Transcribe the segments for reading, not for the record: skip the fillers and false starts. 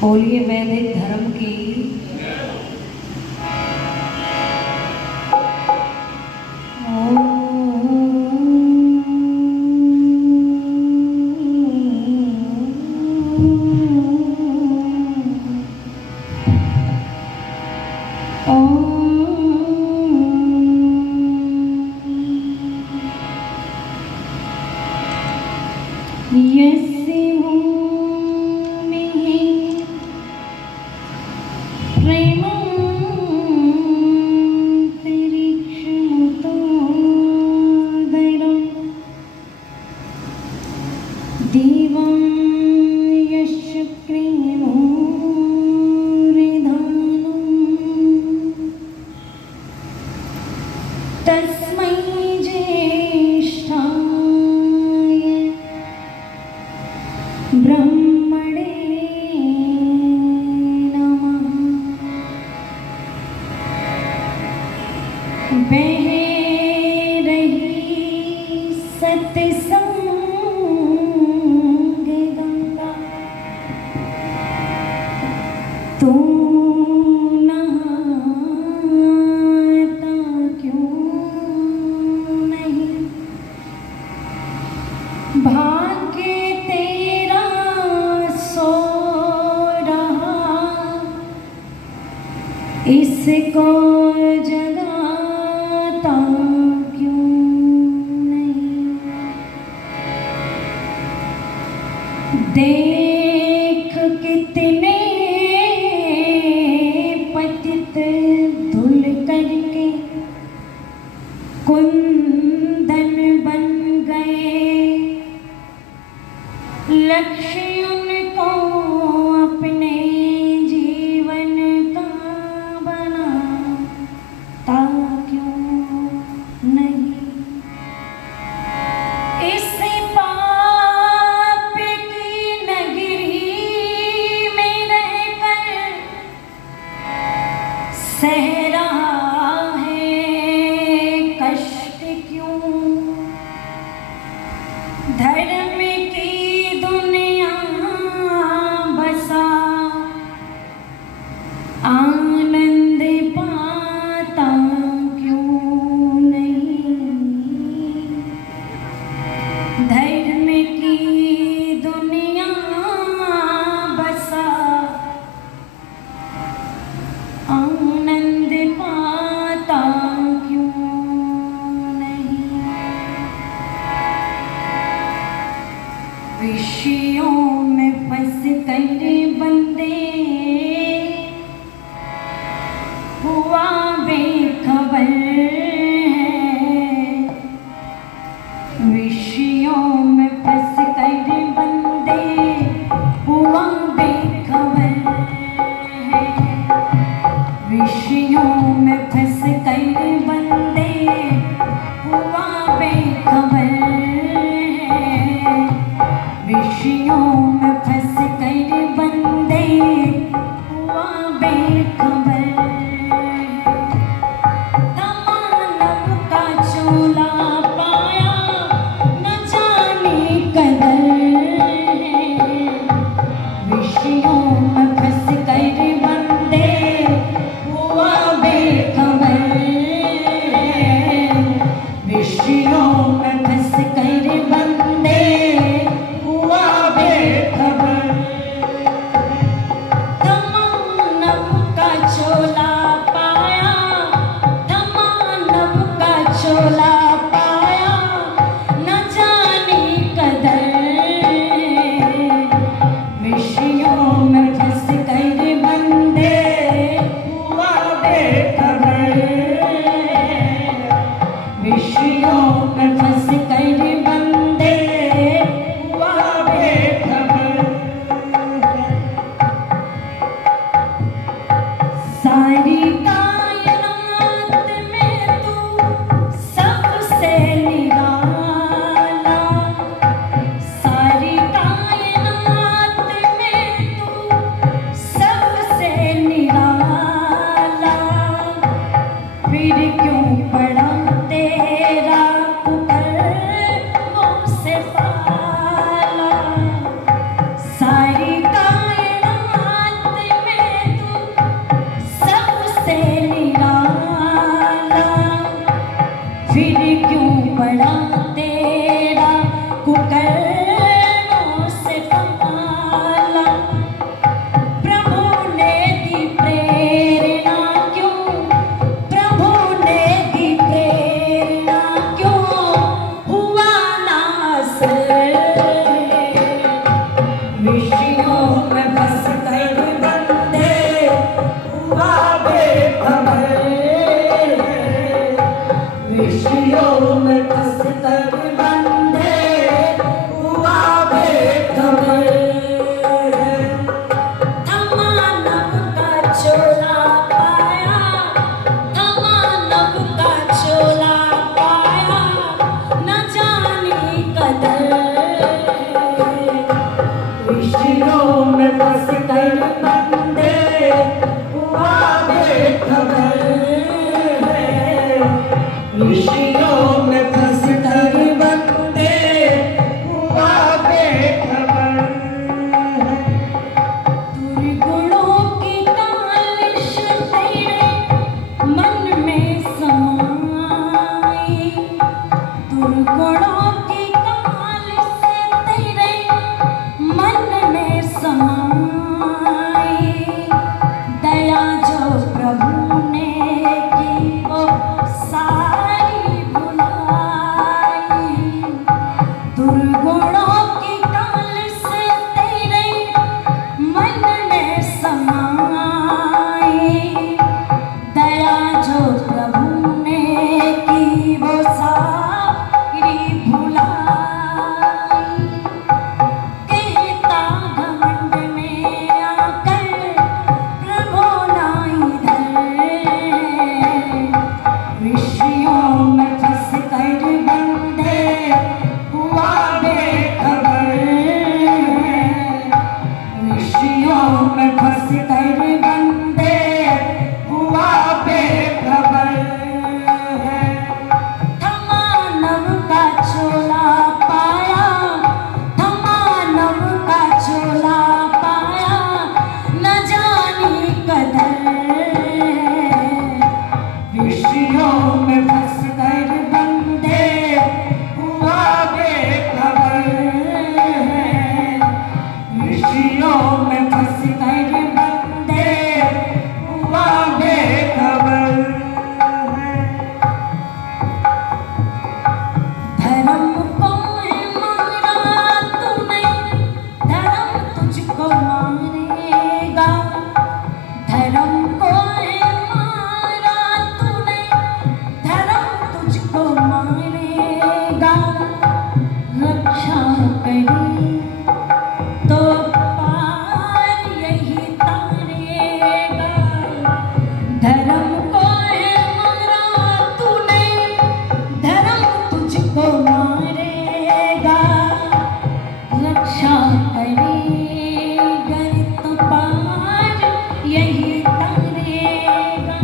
बोलिए वैदिक धर्म की। तस्मै ज्येष्ठाय ब्रह्मणे नमः। बह रही सत्संग गंगा, तू भाग्य तेरा सो रहा, इसको जगाता क्यों नहीं। देख कितने पतित धुल करके कुंदन बन गए, लक्ष्य उनको अपने जीवन का बनाता क्यों नहीं। इस पाप की नगरी में रहकर सह रहा है कष्ट क्यों। धर्म की दुनिया बसा आनंद पाता क्यों नहीं। धर्म की दुनिया बसा आनंद पाता क्यों नहीं। विषयों में फंस कर बंदे हुआ बेखबर है। विषयों में फंस कर बंदे हुआ बेखबर है। विषयों में फंस कर बंदे हुआ बेखबर है। विषयों में फंस कर बंदे हुआ बेखबर है। मानव का चोला पाया न जाने कदर है। विषयों में फंस कर बंदे हुआ बेखबर है। विषयों में फंस कर बंदे हुआ बेखबर। ऋषियों में फंस कर बंदे हुआ बेखबर है। ऋषियों में फंस कर बंदे हुआ बेखबर है। दुर्गुणों की कालिश तेरे मन में समाई। दुर्गुणों की कालिश तेरे मन में समाई। दया जो प्रभु ने की वो सारी भुलाई। दुर्गुणों की कालिश तेरे मन में समाई। दया जो प्रभु ने की वो सारी भुलाई। कहता घमंड में आकर प्रभु नाई धर। ऋषियों में फंस कर बंदे हुआ बेखबर। ऋषियों में फंस कर बंदे हुआ बेखबर है। थमा नव का चोला पाया। थमा नव का चोला पाया। न जानी कदर। ऋषियों में फंस कर बंदे हुआ बेखबर है। ऋषियों में फंस कर बंदे हुआ बेखबर है। धर्म को है मारा तूने। धर्म तुझको मारेगा। धर्म को है मारा तूने। धर्म तुझको मारेगा। रक्षा करी तो पार यही तारेगा। धर्म को है मारा तूने। धर्म तुझको मारेगा। रक्षा करेगा तो पार यही तारेगा।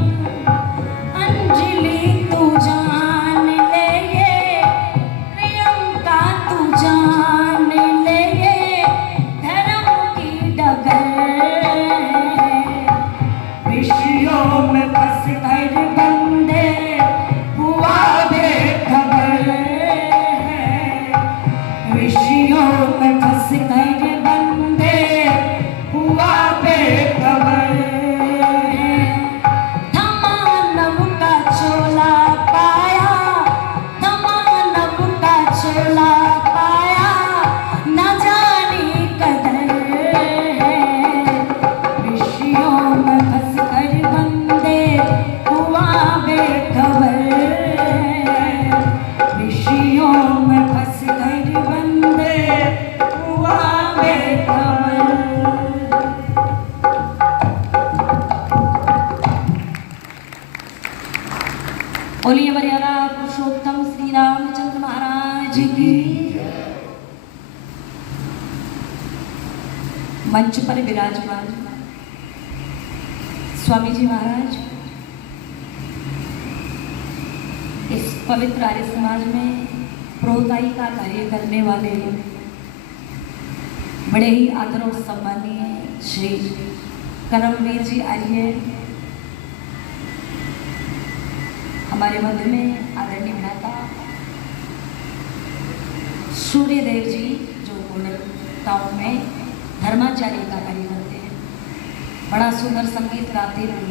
अंजलि तू जान ले ये। प्रियंका तू जान ले ये। धर्म की डगर। ऋषियों में फंस कर बंदे हुआ बेखबर है। ऋषियों में फंस कर बंदे हुआ बेखबर है। थमा नव का चोला पाया। थमा नव का चोला पाया। न जानी कदर है। ऋषियों में फंस कर बंदे हुआ बेखबर है। ऋषियों में फंस कर बंदे हुआ बेखबर। बोलिए मर्यादा पुरुषोत्तम श्री रामचंद्र महाराज की। मंच पर विराजमान स्वामी जी महाराज इस पवित्र आर्य समाज में प्रोताई का कार्य करने वाले बड़े ही आदर और सम्मानीय श्री करमवीर जी आर्य हमारे मध्य में आदरणीय भ्राता सूर्यदेव जी जो गोलर टाउन में धर्माचार्य का कार्य करते हैं। बड़ा सुंदर संगीत गाते हैं।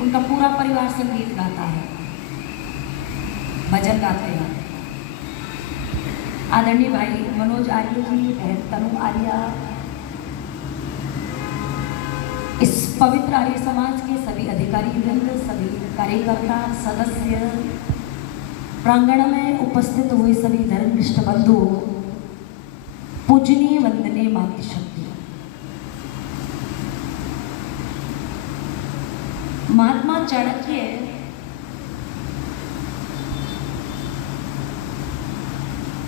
उनका पूरा परिवार संगीत गाता है, भजन गाते हैं। आदरणीय भाई मनोज आर्य जी, बहन तनु आर्या, इस पवित्र आर्य समाज के सभी अधिकारी वृंद, सभी कार्यकर्ता, सदस्य, प्रांगण में उपस्थित हुए सभी धर्मनिष्ठ बंधुओं, पूजनीय वंदनीय मातृशक्ति। महात्मा चाणक्य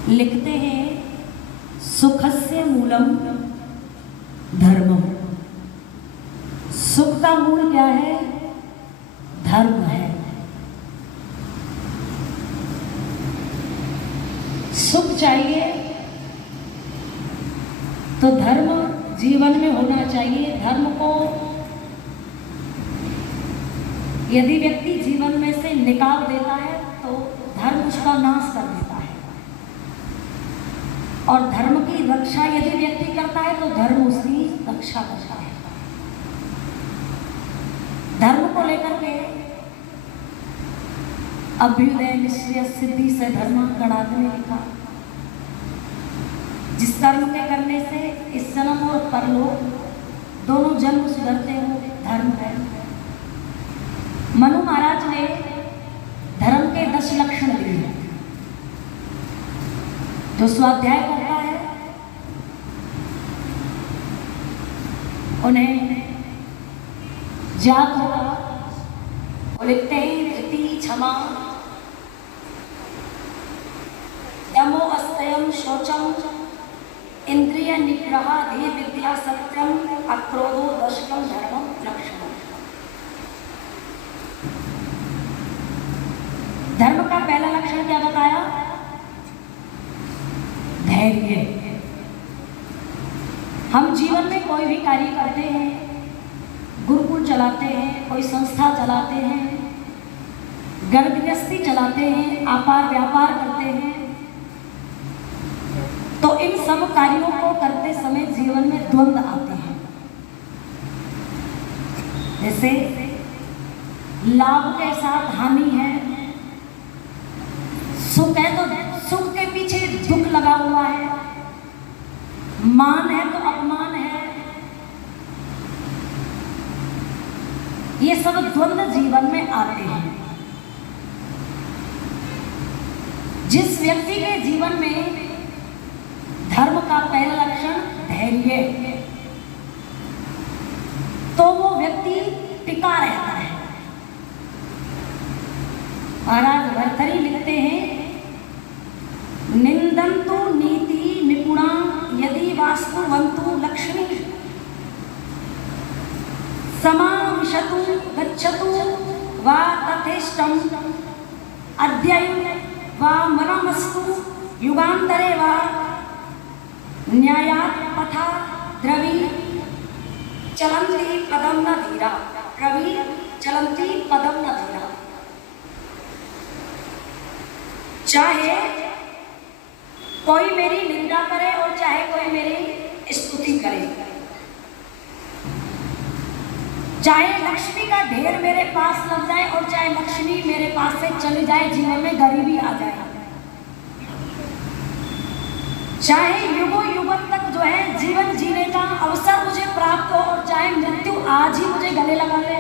लिखते हैं, सुखस्य मूलम का मूल क्या है? धर्म है। सुख चाहिए तो धर्म जीवन में होना चाहिए। धर्म को यदि व्यक्ति जीवन में से निकाल देता है तो धर्म उसका नाश कर देता है, और धर्म की रक्षा यदि व्यक्ति करता है तो धर्म उसकी रक्षा करता है। धर्म को लेकर के अभ्युदय निश्चय सिद्धि से धर्म गणाद ने लिखा, जिस कर्म के करने से इस जन्म और परलोक दोनों जन्म सुधरते हो, धर्म है। मनु महाराज ने धर्म के 10 लक्षण दिए। जो स्वाध्याय करता है उन्हें ज्ञात होगा। और लिखते हैं धृति, क्षमा, दमो, अस्तयम, शौचम, इंद्रिय निग्रह, धीर, विद्या, सत्यम, अक्रोधो, दशकम, धर्मम, लक्षणम। धर्म का पहला लक्षण क्या बताया? धैर्य। हम जीवन में कोई भी कार्य करते हैं, गुरुकुल चलाते हैं, कोई संस्था चलाते हैं, घर गृहस्थी चलाते हैं, व्यापार करते हैं, तो इन सब कार्यों को करते समय जीवन में द्वंद्व आते हैं। जैसे लाभ के साथ हानि है, सुख है तो सुख के पीछे दुख लगा हुआ है, मान है तो अपमान है। ये सब द्वंद्व जीवन में आते हैं। जिस व्यक्ति के जीवन में धर्म का पहला लक्षण धैर्य, तो वो व्यक्ति टिका रहता है। महाराज भर्तृहरि लिखते हैं, निंदन्तु नीति निपुणा यदि वास्तुवन्तु लक्ष्मी, समाविशतु गच्छतु वा तथेष्टम, अद्ययं वा मनमस्तु युगान्तरे वा न्यायात् पथा द्रवी चलन्ति पदं न धीरा, द्रवी चलन्ति पदं न धीरा। चाहे कोई मेरी निंदा करे और चाहे कोई मेरी स्तुति करे, चाहे लक्ष्मी का ढेर मेरे पास लग जाए और चाहे लक्ष्मी मेरे पास से चली जाए, जीवन में गरीबी आ जाए, चाहे युगों युगों तक जो है जीवन जीने का अवसर मुझे प्राप्त हो और चाहे मृत्यु आज ही मुझे गले लगा ले,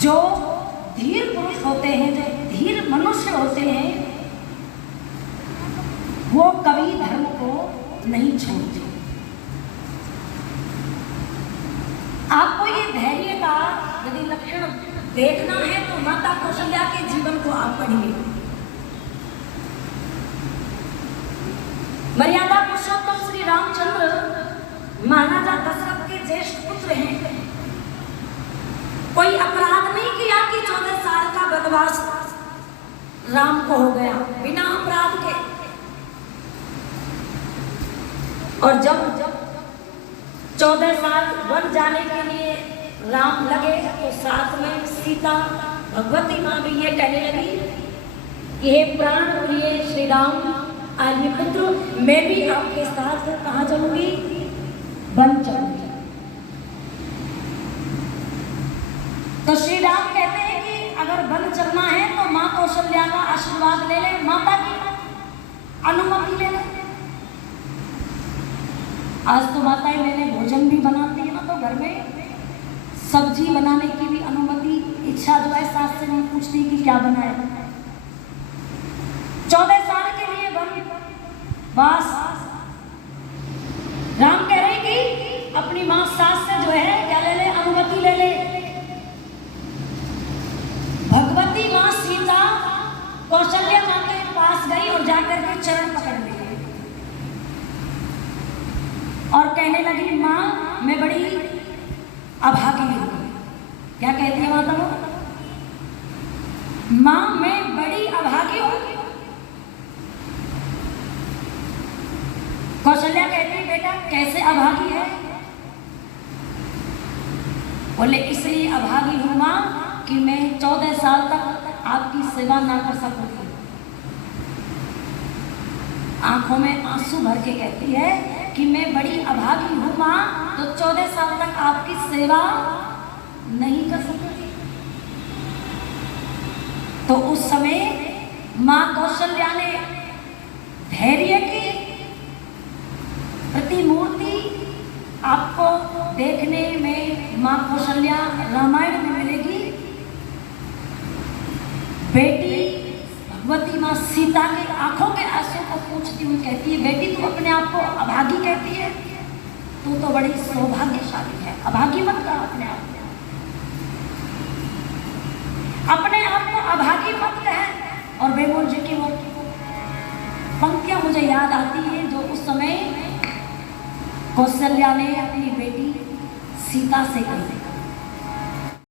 जो धीर पुरुष होते हैं, जो धीर मनुष्य होते हैं, वो कभी धर्म को नहीं छोड़ते। आपको ये धैर्य का यदि लक्षण देखना है तो माता कौशल्या के जीवन को आप पढ़िए। मर्यादा पुरुषोत्तम श्री रामचंद्र महाराजा दशरथ के ज्येष्ठ पुत्र हैं। कोई अपराध नहीं किया कि 14 साल का वनवास राम को हो गया बिना अपराध के। और जब 14 साल वन जाने के लिए राम लगे तो साथ में सीता भगवती माँ भी ये कहने लगी कि हे प्राण प्रिय श्री राम आर्य पुत्र, मैं भी आपके साथ कहाँ चलूंगी? वन चलूंगी। तो श्री राम कहते हैं कि अगर वन चलना है तो माँ कौशल्या का आशीर्वाद ले ले, माता की अनुमति ले ले। आज तो माताएं मैंने भोजन भी बनाती है ना, तो घर में सब्जी बनाने की भी अनुमति इच्छा जो है सास से नहीं पूछती कि क्या बनाए। 14 साल के लिए वनवास राम कह रहे कि अपनी माँ सास से जो है क्या ले ले? अनुमति ले ले। भगवती माँ सीता कौशल्या माँ के पास गई और जाकर के चरण पकड़ लिए। कहने लगी माँ मैं बड़ी अभागी हूँ। क्या कहती है माता वो? माँ मैं बड़ी अभागी हूँ। कौशल्या कहती है बेटा कैसे अभागी है? बोले इसलिए अभागी हूँ माँ कि मैं 14 साल तक आपकी सेवा ना कर सकूंगी। आंखों में आंसू भर के कहती है कि मैं बड़ी अभागी हूँ माँ, तो 14 साल तक आपकी सेवा नहीं कर सकूंगी। तो उस समय माँ कौशल्या ने धैर्य की प्रतिमूर्ति आपको देखने में माँ कौशल्या रामायण में मिलेगी। बेटी भगवती माँ सीता की आंखों के आंसू को पूछती हुई कहती है बेटी तू अपने आप को अभागी कहती है, तू तो बड़ी सौभाग्यशाली है। अभागी मत कह अपने आप को, अपने आप को अभागी मत कह। और बेमोल जी की वो पंक्तियां मुझे याद आती है जो उस समय कौशल्या ने अपनी बेटी सीता से कही।